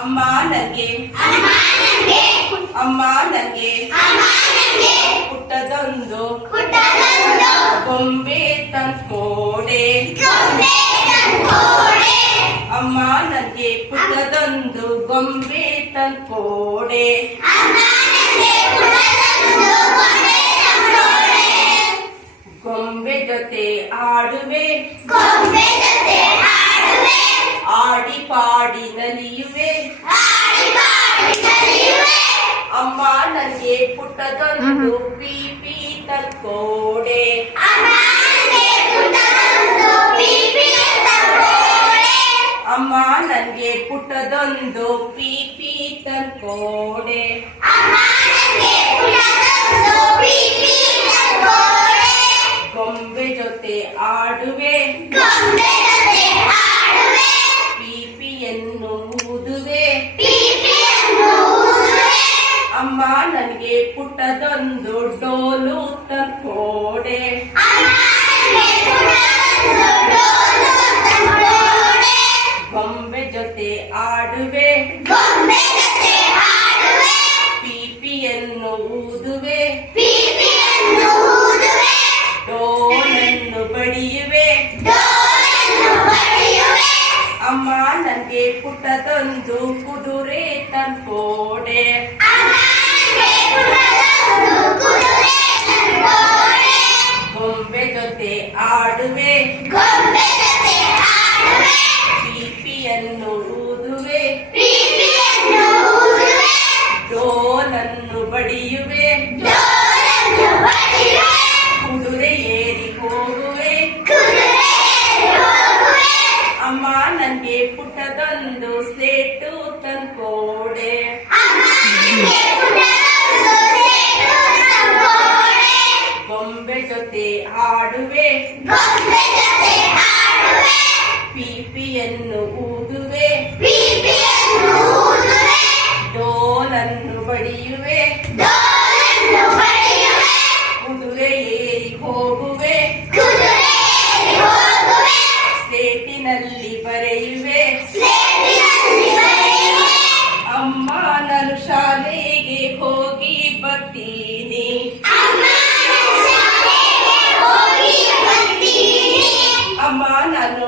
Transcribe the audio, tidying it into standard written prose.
ಅಮ್ಮ ನಂಗೆ ಅಮ್ಮ ನಂಗೆ ಪುಟ್ಟದೊಂದು ಗೊಂಬೆ ತಂದ್ಕೊಡೆ. ಅಮ್ಮ ನಂಗೆ ಪುಟ್ಟದೊಂದು ಗೊಂಬೆ ತಂದ್ಕೊಡೆ. ಗೊಂಬೆ ಜೊತೆ ಆಡುವೆ, ಆಡಿ ಪಾಡಿ ನಲಿಯುವೆ. ಅಮ್ಮ ನನಗೆ ಪುಟ್ಟದೊಂದು ಪಿಪಿ ತಂದ್ಕೊಡೆ. ಅಮ್ಮ ನನಗೆ ಪುಟ್ಟದೊಂದು ಪಿಪಿ ತಂದ್ಕೊಡೆ. ಗೊಂಬೆ ಜೊತೆ ಆಡುವೆ, ಪಿಪಿಯನ್ನು ಊದುವೆ. ಅಮ್ಮ ನನಗೆ ಪುಟ್ಟದೊಂದು ಡೋಲು ತಂದ್ಕೊಡೆ. ಗೊಂಬೆ ಜೊತೆ ಆಡುವೆ, ಪಿಪಿಯನ್ನು ಊದುವೆ. ಡೋಲನ್ನು ಬಡಿಯುವೆ. ಅಮ್ಮ ನನಗೆ ಪುಟ್ಟದೊಂದು ಕುದುರೆ ತಂದ್ಕೊಡೆ. ಗೊಂಬೆ ಜೊತೆ ಆಡುವೆ, ಪಿಪಿಯನ್ನು ಊದುವೆ. ಡೋಲನ್ನು ಬಡಿಯುವೆ. ಕುದುರೆ ಏರಿ ಹೋಗುವೆ. ಅಮ್ಮ ನನಗೆ ಪುಟ್ಟದೊಂದು ಸೇಟು ತಂದ್ಕೊಡೆ. ಗೊಂಬೆ ಜೊತೆ ಆಡುವೆ, ಪಿಪಿಯನ್ನು ಊದುವೆ. ಡೋಲನ್ನು ಬಡಿಯುವೆ. ಕುದುರೆ ಏರಿ ಹೋಗುವೆ. ಸ್ಲೇಟಿನಲ್ಲಿ ಬರೆಯುವೆ. ಅಮ್ಮ ನಾನು ಶಾಲೆಗೆ ಹೋಗಿ ಬರ್ತೀನಿ. ಅಮ್ಮ ನಾನು